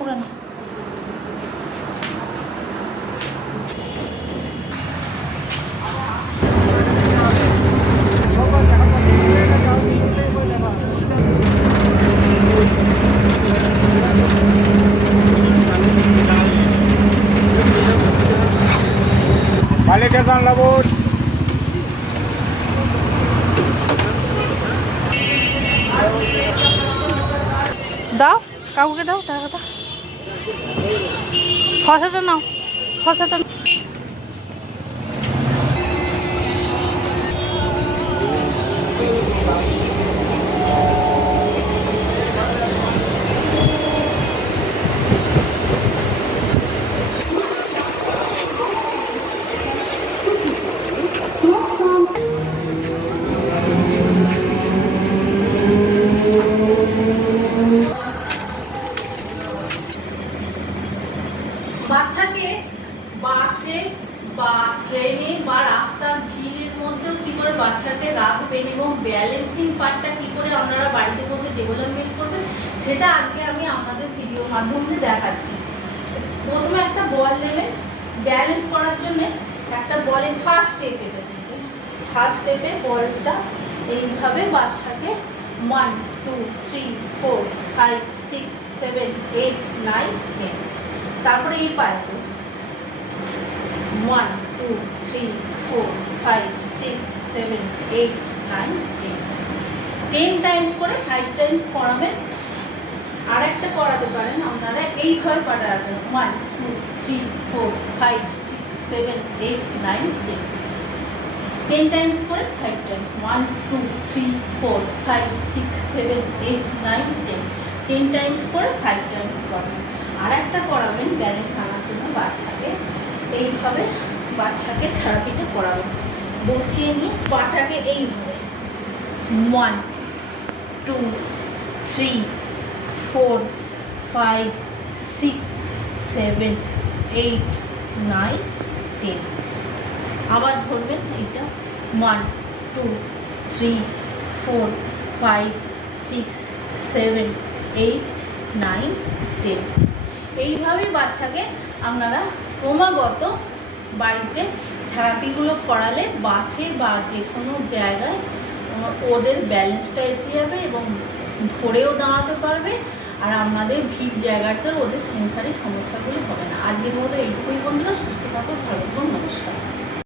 পরে না। Balikan labut. দাও কাউকে দাও টাকাটা, ছশোটা নাও, ছশোটা। বাচ্চাকে বাসে বা ট্রেনে বা রাস্তার ভিড়ের মধ্যেও কী করে বাচ্চাকে রাখবেন এবং ব্যালেন্সিং পার্টটা কী করে আপনারা বাড়িতে বসে ডেভেলপমেন্ট করবেন সেটা আজকে আমি আপনাদের ভিডিওর মাধ্যমে দেখাচ্ছি। প্রথমে একটা বল নেবেন, ব্যালেন্স করার জন্য একটা বলে ফার্স্ট স্টেপে দেবেন। ফার্স্ট স্টেপে বলটা এইভাবে বাচ্চাকে 1 2 3 4 5 6 7 8 9 10, তারপরে এই পায়ে 1 2 3 4 5 6 7 8 9 10 10 টাইমস করে 5 টাইমস করাবেন। আর একটা করাতে পারেন আপনারা এইভাবে করাবেন 1 2 3 4 5 6 7 8 9 10 10 টাইমস করে 5 টাইমস 1 2 3 4 5 6 7 8 9 10 10 টাইমস করে 5 টাইমস করাবেন। আর একটা করাবেন ব্যালেন্স আনার জন্য বাচ্চাকে এইভাবে বাচ্চাকে থেরাপিটা করাবেন, বসিয়ে নিয়ে পাটাকে এইভাবে 1 2 3 4 5 6 7 8 9 10 আবার ধরবেন এইটা 1 2 3 4 5 6 7 8 9 10 এইভাবে বাচ্চাকে আপনারা ক্রমাগত বাড়িতে থেরাপিগুলো করালে বাসে বা যে কোনো জায়গায় ওদের ব্যালেন্সটা এসে যাবে এবং ধরেও দাঁড়াতে পারবে, আর আমাদের ভিড় জায়গাতে ওদের সেন্সারি সমস্যাগুলো হবে না। আজকের মতো এইটুকুই বন্ধুরা, সুস্থ থাকুন, ভালো থাকুন, নমস্কার।